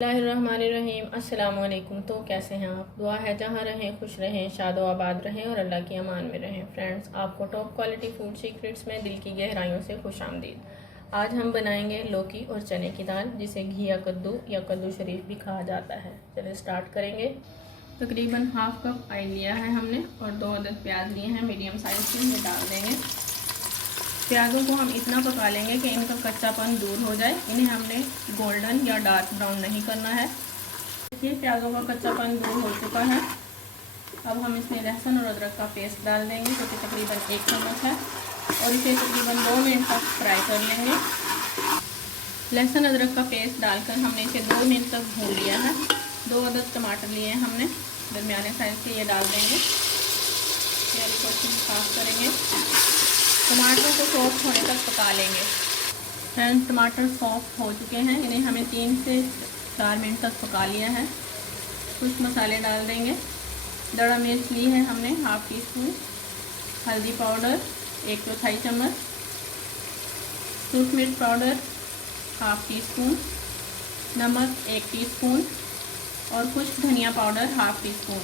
बिस्मिल्लाहिर्रहमानिर्रहीम। अस्सलाम वालेकुम। तो कैसे हैं आप? दुआ है जहाँ रहें खुश रहें, शादो आबाद रहें और अल्लाह की अमान में रहें। फ्रेंड्स, आपको टॉप क्वालिटी फूड सीक्रेट्स में दिल की गहराइयों से खुश आमदीद। आज हम बनाएंगे लौकी और चने की दाल, जिसे घिया कद्दू या कद्दू शरीफ भी कहा जाता है। चलिए स्टार्ट करेंगे। तकरीबन हाफ कप ऑयल लिया है हमने और 2 अदद प्याज लिए हैं मीडियम साइज़ के, ये डाल देंगे। प्याज़ों को हम इतना पका लेंगे कि इनका कच्चापन दूर हो जाए। इन्हें हमने गोल्डन या डार्क ब्राउन नहीं करना है। देखिए प्याज़ों का कच्चापन दूर हो चुका है। अब हम इसमें लहसुन और अदरक का पेस्ट डाल देंगे, जो कि तकरीबन 1 चम्मच है, और इसे तकरीबन 2 मिनट तक फ्राई कर लेंगे। लहसुन अदरक का पेस्ट डालकर हमने इसे 2 मिनट तक भून लिया है। 2 अदद टमाटर लिए हैं हमने दरमियाने साइज़ के, ये डाल देंगे। प्याज को अच्छे से साफ करेंगे। टमाटर को सॉफ्ट होने तक पका लेंगे। फ्रेंड्स, टमाटर सॉफ्ट हो चुके हैं, इन्हें हमें 3 से 4 मिनट तक पका लिया है। कुछ मसाले डाल देंगे। दड़ा मिर्च ली है हमने हाफ टी स्पून, हल्दी पाउडर 1/4 चम्मच, सूख मिर्च पाउडर हाफ टी स्पून, नमक 1 टीस्पून और कुछ धनिया पाउडर हाफ टी स्पून।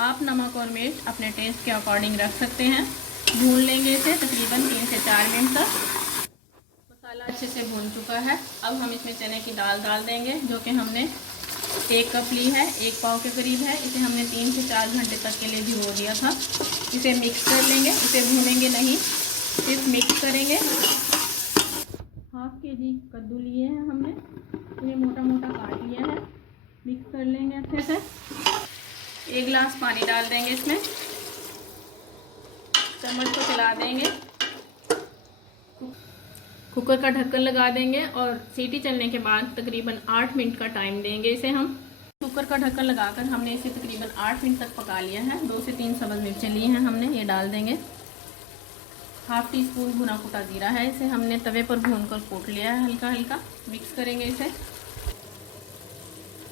आप नमक और मिर्च अपने टेस्ट के अकॉर्डिंग रख सकते हैं। भून लेंगे इसे तकरीबन 3 से 4 मिनट तक। मसाला अच्छे से भून चुका है। अब हम इसमें चने की दाल डाल देंगे, जो कि हमने 1 कप ली है, 1 पाव के करीब है। इसे हमने 3 से 4 घंटे तक के लिए भिगो दिया था। इसे मिक्स कर लेंगे, इसे भूनेंगे नहीं, सिर्फ मिक्स करेंगे। हाफ kg कद्दू लिए हैं हमने, इन्हें मोटा मोटा काट लिया है। मिक्स कर लेंगे अच्छे से। 1 गिलास पानी डाल देंगे इसमें, चम्मच को चला देंगे, कुकर का ढक्कन लगा देंगे और सीटी चलने के बाद तकरीबन 8 मिनट का टाइम देंगे इसे हम। कुकर का ढक्कन लगाकर हमने इसे तकरीबन 8 मिनट तक पका लिया है। 2 से 3 सब्ज़ मिर्चें ली हैं हमने, ये डाल देंगे। हाफ टी स्पून भुना कुटा जीरा है, इसे हमने तवे पर भूनकर कूट लिया है हल्का हल्का। मिक्स करेंगे इसे।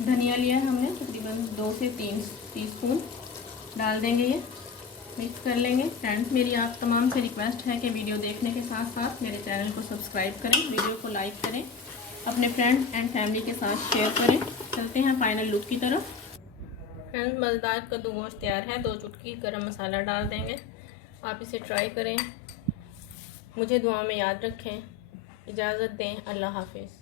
धनिया लिया है हमने तकरीबन 2 से 3 टीस्पून, डाल देंगे ये। मिक्स कर लेंगे। फ्रेंड्स, मेरी आप तमाम से रिक्वेस्ट है कि वीडियो देखने के साथ साथ मेरे चैनल को सब्सक्राइब करें, वीडियो को लाइक करें, अपने फ्रेंड्स एंड फैमिली के साथ शेयर करें। चलते हैं फाइनल लुक की तरफ। फ्रेंड्स, मज़ेदार कद्दू गोश्त तैयार है। 2 चुटकी गरम मसाला डाल देंगे। आप इसे ट्राई करें, मुझे दुआ में याद रखें। इजाज़त दें, अल्लाह हाफिज़।